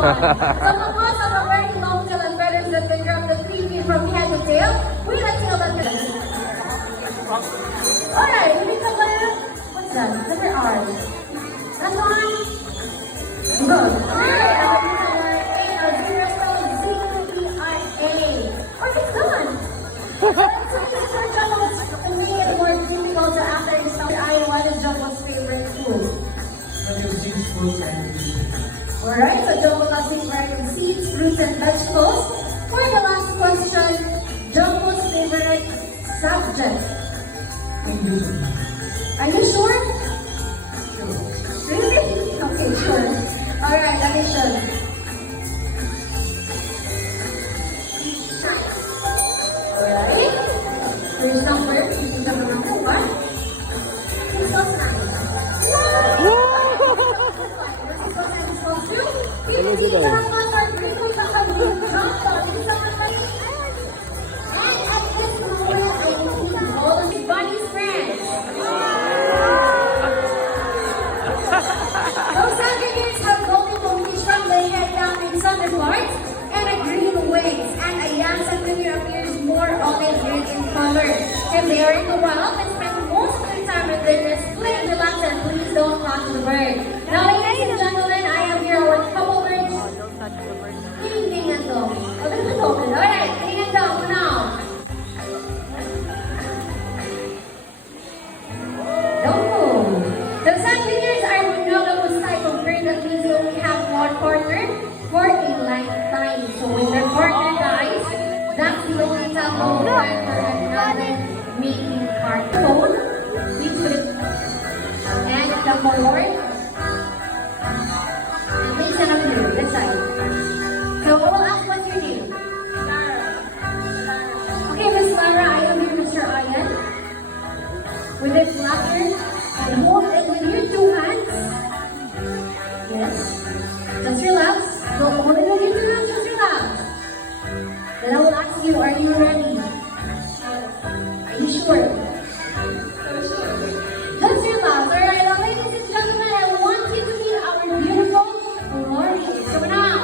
Some of us are very long tail and feathers that can grab the 3 feet from head to tail with a tail that can... Alright, we need to learn. What's that? Look at ours. That's one. Good. Alright, now we need to learn A-R-0 spelled Z-E-I-A. Or it's done. So these are Jumbo's to make it more difficult to after you start. What is Jumbo's favorite food? Alright, so Jumbo loves eating varied seeds, fruits, and vegetables. For the last question, Jumbo's favorite subject. Are you sure? Really? Okay, sure. Alright, let me show you. Alright. Here's number. This is number 1. This was nice. If they are in the wild, they spend most of their time in their nest playing, relax, and please don't touch the bird. Now, ladies and gentlemen, I have here our couple birds. Tingnan to. Alright, tingnan to now. Don't move. The sandwingers are monogamous type of bird that means they only have one partner for a lifetime. So when their partner dies, that's the only time of time for another making cartoon, and the forward, and listen up here, this side. So I will ask what's your name? Lara. Okay, Miss Lara, I am here, Mr. Ian. With this flatter, and hold it with your 2 hands. Yes. Just relax. Don't hold it with your 2 hands, just relax. Then I will ask you, are you ready? Are you sure? Just relax. Alright, now ladies and gentlemen, I want you to meet our beautiful glories. So now.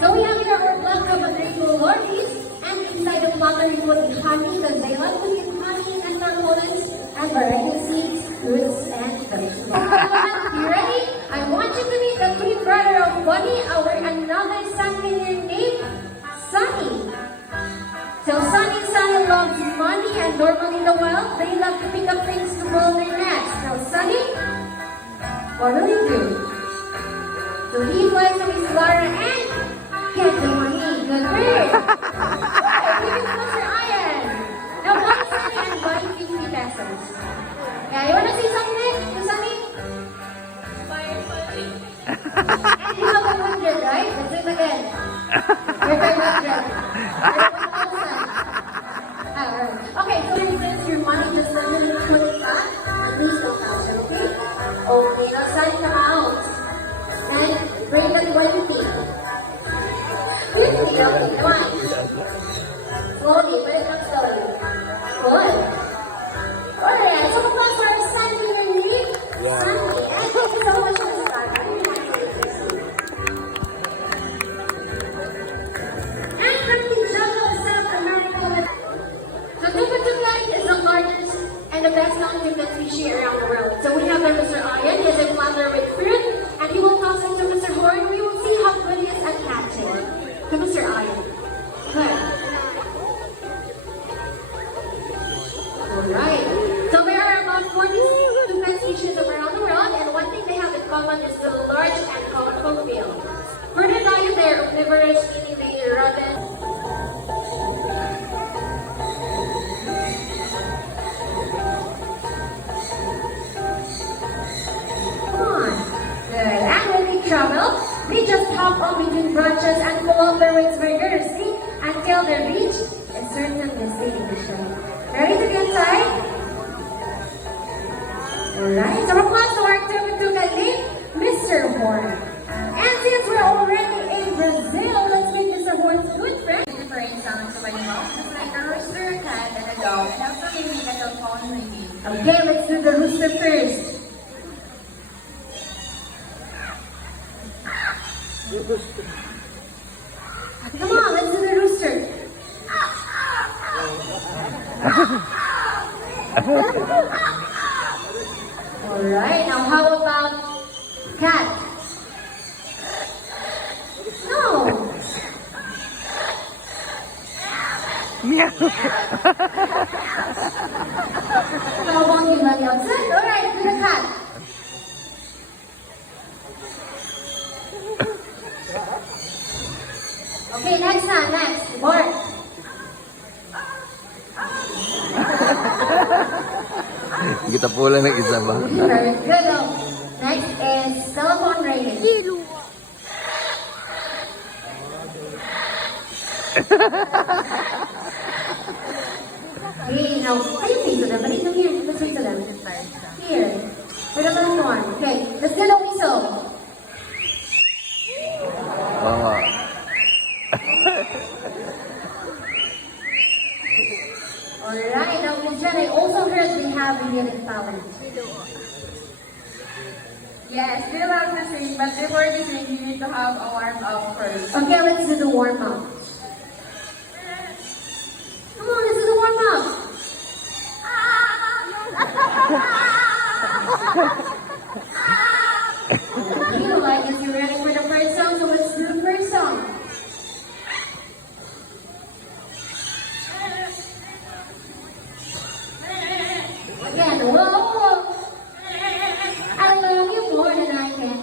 So we have here our black cup and rainbow glories. And inside the bottle we put the honey, because they love to eat honey and components, and variety seeds, fruits, and vegetables. You ready? I want you to meet the twin brother of Bunny, our another son named Sunny. So Sunny loves money, and normally in the wild, they love to pick up things to build their nest. Now Sunny, what will he do? So he flies to Miss Lara and get the money. Good bird. Alright, give it to Mr. Ian. Now buy Sunny and buy 50 pesos. Yeah, you wanna say something to Sunny? Buy something. And you have 100, right? Let's do it again. You're 500. Okay, so since your money just literally put it back, at least 1,000, okay? Okay, now sign them out. And bring it what you think. Really? Okay, come on. Slowly, very much slowly. Good. Alright, so applause for our Sandy and me. Sandy, and thank you so much for the start. And tumbler with fruit, and he will toss it to Mr. Horn. We will see how good he is at catching. To Mr. Iron. Good. Alright. So there are about 42 pet species around the world, and one thing they have in common is the large and colorful bill. Further tayo, they're omnivorous, meaning they rodent. Travel, they just hop on between branches and pull out their wings vigorously until they reach a certain destination. Ready to get tied? Alright, so applause to our Tumitugali, Mr. Horn. And since we're already in Brazil, let's meet Mr. Horn's good friend. Different sounds of animals, just like a rooster, a cat, and a dog, and also maybe like a phone maybe. Okay, let's do the rooster first. Come on, let's do the rooster. Alright, now how about cat? No. Yeah. How about you, outside? Alright, do the cat. Okay, next time, next. Bark. Kita pula ng isa ba? Very good. Next is telephone ringing. Okay, now, can you face to them? But come here, let's face to them. Here. For the last one. Okay, let's do the whistle. Oo. Alright, now Miss Jen, I also heard we have unique talent. Yes, we love to sing, but before we sing, we need to have a warm-up first. Okay, let's do the warm-up. Come on, let's do the warm-up. You know, like if you're ready for the first song, so let's do the first song. Again, whoa. I love you more than I can.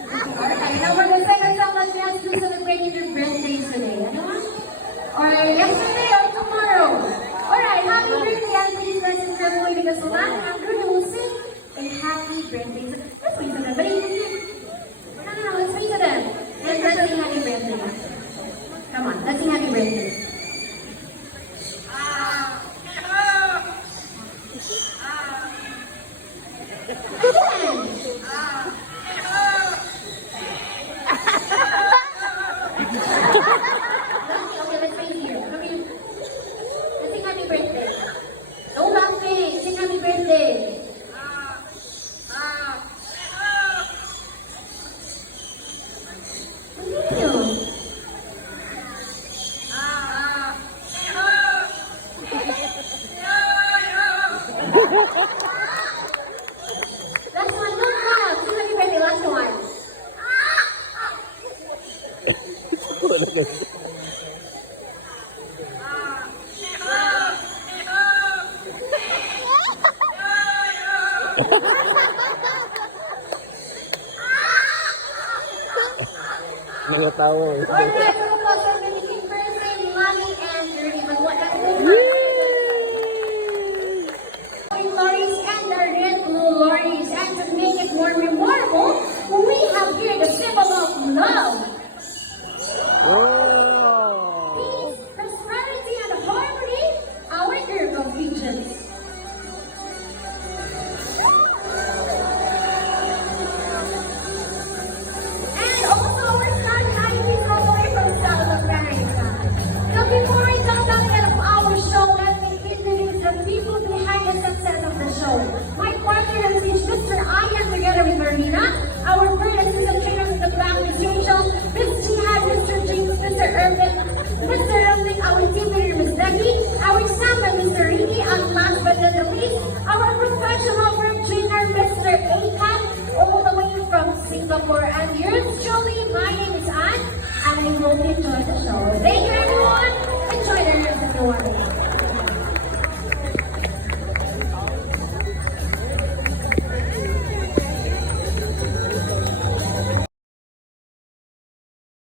Okay, now for the second song, let's just do celebrating your birthdays today. Anyone? Or yesterday or tomorrow. Alright, happy birthday and please listen carefully because Solana and Bruno will sing a happy birthday. Let's wait for them. No, let's wait for them. And let's sing happy birthday. Come on, let's sing happy birthday. Okay, let's wait here. Come here. Let's sing happy birthday. No laughing. Sing happy birthday. Continue. Last one, don't laugh. Sing happy birthday, last one. Mga tao. Alright, so po, so mimicking person, mommy, and dirty, but what else? Lorries and the red blue lorries, and to make it more memorable, we have here the symbol of love. Oh. Peace, prosperity, and harmony, our group of regions. And also our starry-eyed is all the way from South America. Now before I talk about our show, hope you enjoyed the show. Thank you